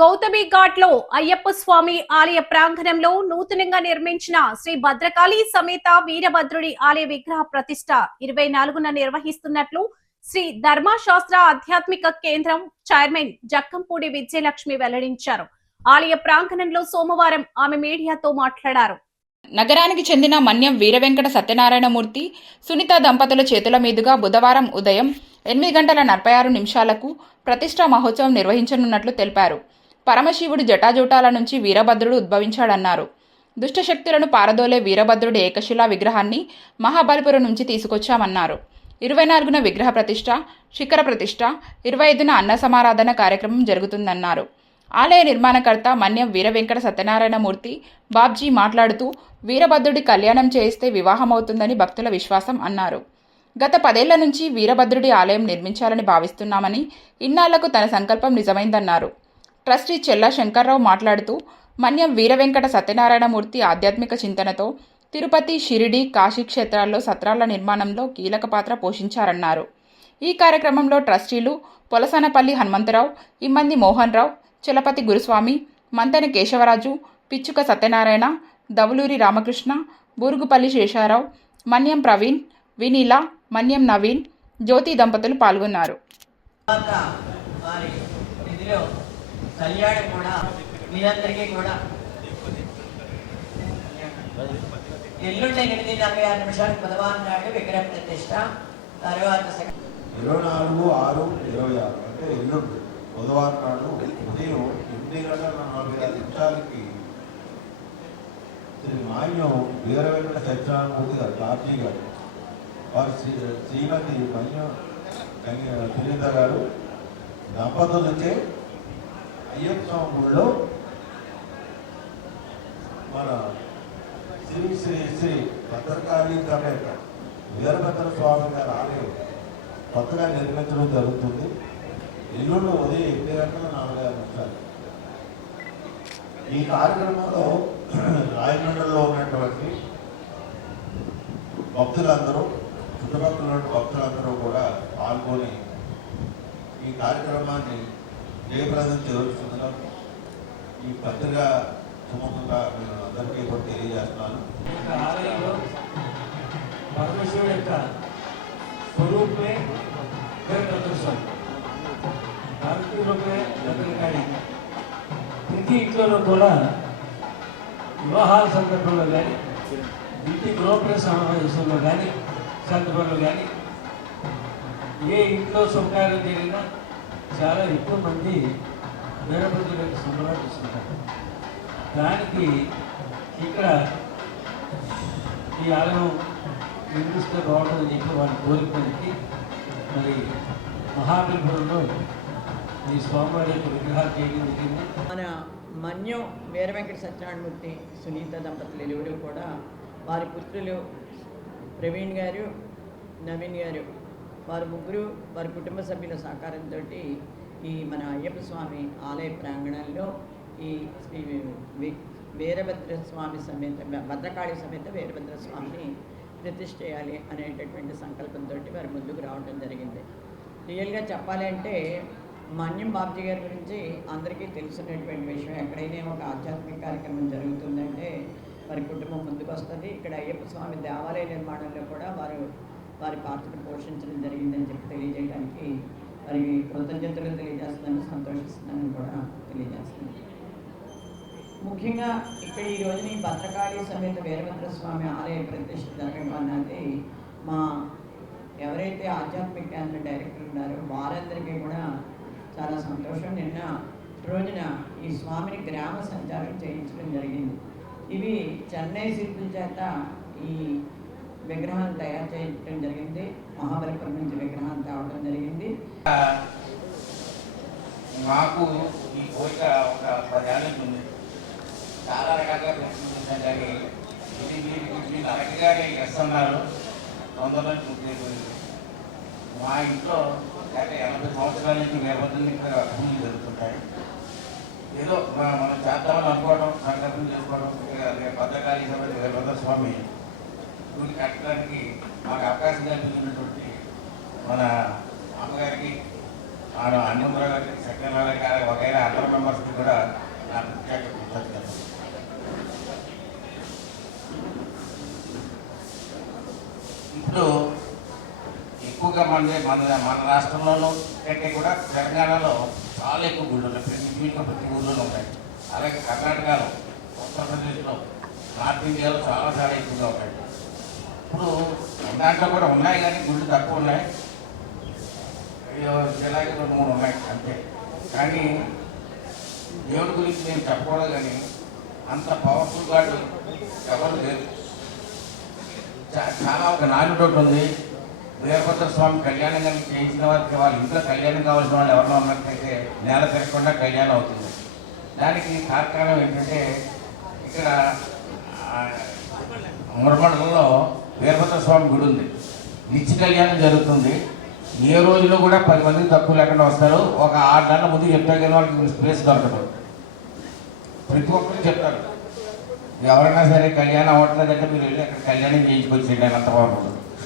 గౌతమి ఘాట్ లో అయ్యప్ప స్వామి ఆలయ ప్రాంగణంలో నూతనంగా నిర్మించిన శ్రీ భద్రకాళి సమేత వీరభద్రుడి ఆలయ విగ్రహ ప్రతిష్ట 24న నిర్వహిస్తున్నట్లు శ్రీ ధర్మశాస్త్ర ఆధ్యాత్మిక కేంద్రం చైర్మన్ జక్కంపూడి విజయలక్ష్మి వెల్లడించారు. ఆలయ ప్రాంగణంలో సోమవారం ఆమె మీడియాతో మాట్లాడారు. నగరానికి చెందిన మన్యం వీరవెంకట సత్యనారాయణమూర్తి, సునీత దంపతుల చేతుల మీదుగా బుధవారం ఉదయం 8:46 ప్రతిష్టా మహోత్సవం నిర్వహించనున్నట్లు తెలిపారు. పరమశివుడు జటాజూటాల నుంచి వీరభద్రుడు ఉద్భవించాడన్నారు. దుష్టశక్తులను పారదోలే వీరభద్రుడి ఏకశిలా విగ్రహాన్ని మహాబలిపురం నుంచి తీసుకొచ్చామన్నారు. 24న విగ్రహ ప్రతిష్ట, శిఖర ప్రతిష్ట, 25న అన్న సమారాధన కార్యక్రమం జరుగుతుందన్నారు. ఆలయ నిర్మాణకర్త మన్యం వీరవెంకట సత్యనారాయణమూర్తి బాబ్జీ మాట్లాడుతూ వీరభద్రుడి కళ్యాణం చేయిస్తే వివాహమవుతుందని భక్తుల విశ్వాసం అన్నారు. గత 10 ఏళ్ల నుంచి వీరభద్రుడి ఆలయం నిర్మించాలని భావిస్తున్నామని, ఇన్నాళ్లకు తన సంకల్పం నిజమైందన్నారు. ట్రస్టీ చెల్లా శంకర్రావు మాట్లాడుతూ మన్యం వీరవెంకట సత్యనారాయణమూర్తి ఆధ్యాత్మిక చింతనతో తిరుపతి, షిరిడి, కాశీ క్షేత్రాల్లో సత్రాల నిర్మాణంలో కీలక పాత్ర పోషించారన్నారు. ఈ కార్యక్రమంలో ట్రస్టీలు పొలసనపల్లి హనుమంతరావు, ఇమ్మంది మోహన్ రావు, చలపతి గురుస్వామి, మంతెన కేశవరాజు, పిచ్చుక సత్యనారాయణ, దవులూరి రామకృష్ణ, బూరుగుపల్లి శేషారావు, మన్యం ప్రవీణ్, వినీల, మన్యం నవీన్, జ్యోతి దంపతులు పాల్గొన్నారు. కళ్యాణం కూడా మీరందరికీ కూడా ఎల్లుండి 8:46 బుధవారం నాడు విగ్రహ ప్రతిష్ట, తర్వాత 24/6/26 అంటే ఎల్లుండి బుధవారం నాడు ఉదయం 8:45 శ్రీ మాన్యం వీరవెంకట సత్యనారాయణమూర్తి గారు, బాబ్జీ గారు, వారి శ్రీమతి మన్యం సునీత గారు దంపతులచే అయ్యప్ప స్వామి గుడిలో మన శ్రీ శ్రీ శ్రీ భద్రకాళి సమేత వీరభద్ర స్వామి గారి ఆలయం కొత్తగా నిర్మించడం జరుగుతుంది. ఎల్లుండి ఉదయం 8:45. ఈ కార్యక్రమంలో రాజమండ్రిలో ఉన్నటువంటి భక్తులందరూ, చుట్టుపక్కల ఉన్న భక్తులందరూ కూడా పాల్గొని ఈ కార్యక్రమాన్ని జయప్రదం చేయవలసిందిగా ఈ పత్రిక సుముఖంగా నేను అందరికీ కూడా తెలియజేస్తున్నాను. ఆలయంలో పరమేశ్వరుడు యొక్క స్వరూపమే ప్రతి ఇంట్లోనూ కూడా వివాహాల సందర్భంలో కానీ, ఇంటి గృహప్రవేశ సమావేశంలో కానీ, సందర్భంలో కానీ, ఏ ఇంట్లో శుభకార్యం జరిగినా చాలా ఎక్కువ మంది వీరభద్రుడి యొక్క సంబరాలు తీసుకుంటారు. దానికి ఇక్కడ ఈ ఆలయం నిర్మిస్తే బాగుంటుందని చెప్పి వాళ్ళ కోరికకి మరి మహాబలిపురంలో ఈ స్వామివారి యొక్క విగ్రహాలు చేయడం జరిగింది. మన మన్యం వీరవెంకట సత్యనారాయణమూర్తి, సునీత దంపతులు ఇరువురు కూడా వారి పుత్రులు ప్రవీణ్ గారు, నవీన్ గారు, వారి ముగ్గురు వారి కుటుంబ సభ్యుల సహకారంతో ఈ మన అయ్యప్ప స్వామి ఆలయ ప్రాంగణంలో ఈ శ్రీ వీరభద్ర స్వామి సమేత భద్రకాళి సమేత వీరభద్ర స్వామిని ప్రతిష్ఠ చేయాలి అనేటటువంటి సంకల్పంతో వారు ముందుకు రావడం జరిగింది. రియల్గా చెప్పాలి అంటే మన్యం బాబ్జీ గారి గురించి అందరికీ తెలిసినటువంటి విషయం. ఎక్కడైనా ఒక ఆధ్యాత్మిక కార్యక్రమం జరుగుతుందంటే వారి కుటుంబం ముందుకు వస్తుంది. ఇక్కడ అయ్యప్ప స్వామి దేవాలయ నిర్మాణంలో కూడా వారి పాత్రను పోషించడం జరిగిందని చెప్పి తెలియజేయడానికి వారికి కృతజ్ఞతలు తెలియజేస్తున్నాను, సంతోషిస్తున్నాను కూడా తెలియజేస్తున్నాను. ముఖ్యంగా ఇక్కడ ఈ రోజున ఈ భద్రకాళి సమేత వీరభద్ర స్వామి ఆలయ ప్రతిష్ఠ జరగడం అన్నది మా ఎవరైతే ఆధ్యాత్మిక కేంద్ర డైరెక్టర్ ఉన్నారో వారందరికీ కూడా చాలా సంతోషం. నిన్న రోజున ఈ స్వామిని గ్రామ సంచారం చేయించడం జరిగింది. ఇవి చెన్నై శిల్పుల చేత ఈ విగ్రహాలు తయారు చేయడం జరిగింది. మహాబలిపురం నుంచి విగ్రహాలు తేవడం జరిగింది. మాకు ఈ కోరిక ఒక 10 ఏళ్ళ నుంచి ఉంది. చాలా రకాలుగా ప్రశ్నించాం కానీ ఇది అరకగానే ఇస్తున్నారు. తొందరలో పూర్తి మా ఇంట్లో గత 80 సంవత్సరాల నుంచి వీరభద్రుని ఇక్కడ పూజలు జరుగుతుంటాయి. ఏదో మనం చేద్దామని అనుకోవడం, సంకల్పం చేసుకోవడం, భద్రకాళి సమేత వీరభద్ర స్వామి గుడి కట్టడానికి మాకు అవకాశం కల్పించినటువంటి మన అమ్మగారికి, హనుమంతరావు గారికి, సత్యనారాయణ గారికి, వగైరా అందరూ కస్టమర్స్కి కూడా నా ప్రత్యేక కృతజ్ఞతలు. ఇప్పుడు ఎక్కువగా మన రాష్ట్రంలోనూ కంటే కూడా తెలంగాణలో చాలా ఎక్కువ గుళ్ళు ఉన్నాయి. ప్రతి ఊళ్ళో ఉన్నాయి. అలాగే కర్ణాటకలో, ఉత్తరప్రదేశ్లో, నార్త్ ఇండియాలో చాలా ఎక్కువగా ఉన్నాయి. ఇప్పుడు దాంట్లో కూడా ఉన్నాయి కానీ గుళ్ళు తక్కువ ఉన్నాయి. జిల్లాకి 2-3 ఉన్నాయి అంతే. కానీ దేవుడి గురించి నేను చెప్పకూడదు కానీ అంత పవర్ఫుల్ గాడు ఎవరు లేరు. చాలా ఒక నాలుగు ఉంది. వీరభద్ర స్వామి కళ్యాణం కానీ చేయించిన వారికి వాళ్ళ ఇంట్లో కళ్యాణం కావాల్సిన వాళ్ళు ఎవరినో ఉన్నట్లయితే నేల తిరగకుండా కళ్యాణం అవుతుంది. దానికి తాత్కాలం ఏంటంటే ఇక్కడ మురమడలో వీరభద్ర స్వామి గుడి ఉంది. నిత్య కళ్యాణం జరుగుతుంది. ఏ రోజులో కూడా 10 మందికి తక్కువ లేకుండా వస్తారు. ఒక 6 నెలల ముందు చెప్తే కానీ వాళ్ళకి స్పేస్ దొరకదు. ప్రతి ఒక్కరు చెప్తారు, ఎవరైనా సరే కళ్యాణం అవ్వట్లేదంటే మీరు వెళ్ళి అక్కడ కళ్యాణం చేయించుకొచ్చేయండి అని అంత బాగుంటుంది.